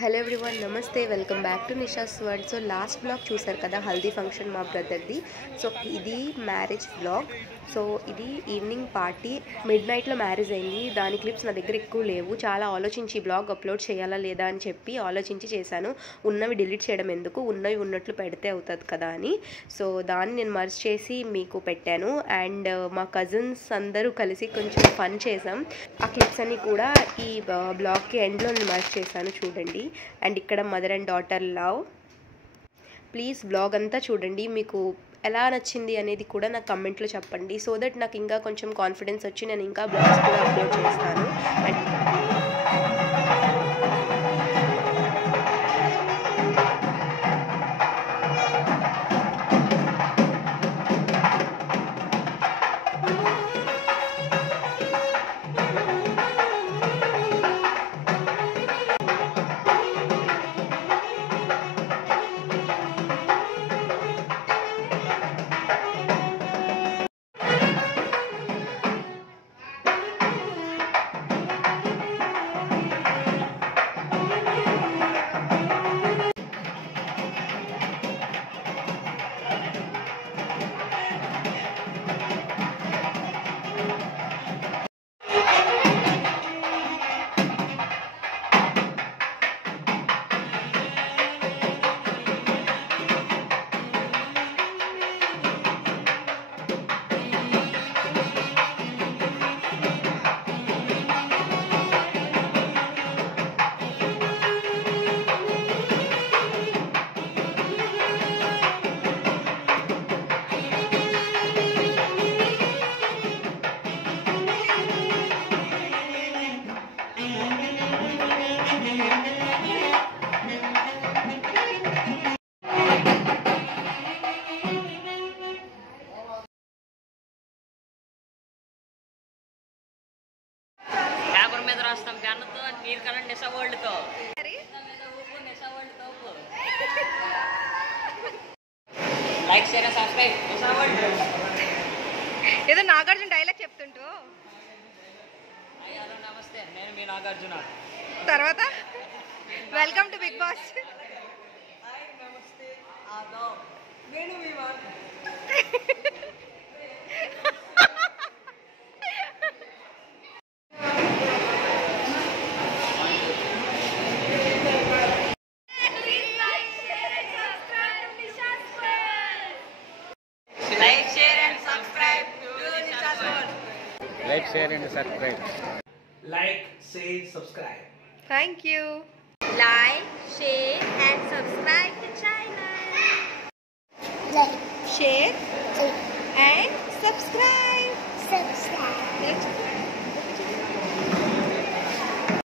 Hello everyone, namaste. Welcome back to Nisha's world. So last blog చూసారు కదా, haldi function మా బ్రదర్ది. సో ఇది మ్యారేజ్ బ్లాగ్. సో ఇది ఈవినింగ్ పార్టీ, మిడ్ నైట్లో మ్యారేజ్ అయింది. దాని క్లిప్స్ నా దగ్గర ఎక్కువ లేవు. చాలా ఆలోచించి బ్లాగ్ అప్లోడ్ చేయాలా లేదా అని చెప్పి ఆలోచించి చేశాను. ఉన్నవి డిలీట్ చేయడం ఎందుకు, ఉన్నవి ఉన్నట్లు పెడితే అవుతుంది కదా అని. సో దాన్ని నేను మర్జ్ చేసి మీకు పెట్టాను. అండ్ మా కజిన్స్ అందరూ కలిసి కొంచెం ఫన్ చేసాం. ఆ క్లిప్స్ అన్నీ కూడా ఈ బ్లాగ్కి ఎండ్లో నేను మర్జ్ చేశాను, చూడండి. అండ్ ఇక్కడ mother and daughter love. Please blog అంతా చూడండి. మీకు ఎలా నచ్చింది అనేది కూడా నాకు కమెంట్లో చెప్పండి. సో దట్ నాకు ఇంకా కొంచెం కాన్ఫిడెన్స్ వచ్చి నేను ఇంకా బ్లాగ్స్ కూడా అప్లోడ్ చేస్తాను. And like share subscribe. ఏదో నాగార్జున డైలాగ్ చెప్తుంటూ హలో నమస్తే, నేను మీ నాగార్జున. తర్వాత వెల్కమ్ టు బిగ్ బాస్. నమస్తే ఆదాబ్, నేను మీ Like, share and subscribe. Like, share, subscribe. Thank you. Like, share and subscribe to channel. Like, share and subscribe. Subscribe. Next.